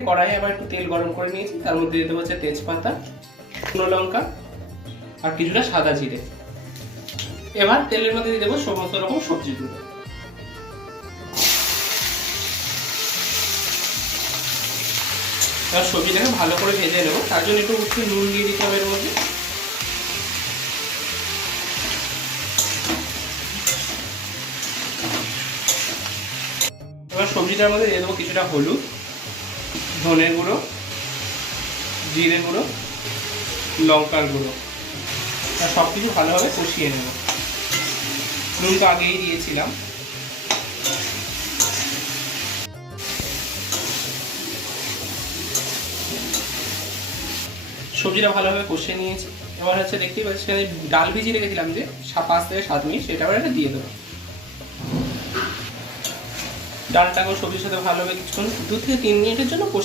কড়াইয়ে আবার একটু তেল গরম করে নিয়েছি, তার মধ্যে দিয়ে দেবো হচ্ছে তেজপাতা, শুকনো লঙ্কা আর কিছুটা সাদা জিরে। এবার তেলের মধ্যে দিয়ে দেবো সমস্ত রকম সবজিগুলো। এবার সবজিটাকে ভালো করে ভেজে নেবো, তার জন্য একটু নুন দিয়ে দিতে হবে এর মধ্যে। এবার সবজিটার মধ্যে দিয়ে দেবো কিছুটা হলুদ, ধনের গুঁড়ো, জিরে গুঁড়ো, লঙ্কার গুঁড়ো, আর সব কিছু ভালোভাবে কষিয়ে নেব। নুন তো আগেই দিয়েছিলাম। সবজিটা ভালোভাবে কষিয়ে নিয়েছি। এবার হচ্ছে দেখতেই পাচ্ছি ডাল ভিজিয়ে রেখেছিলাম যে 5 থেকে 7 মিনিট, সেটা আবার এটা দিয়ে দেবো। ডালটাকেও সবজির সাথে ভালোভাবে কিছুক্ষণ 2 থেকে 3 মিনিটের জন্য কষিয়ে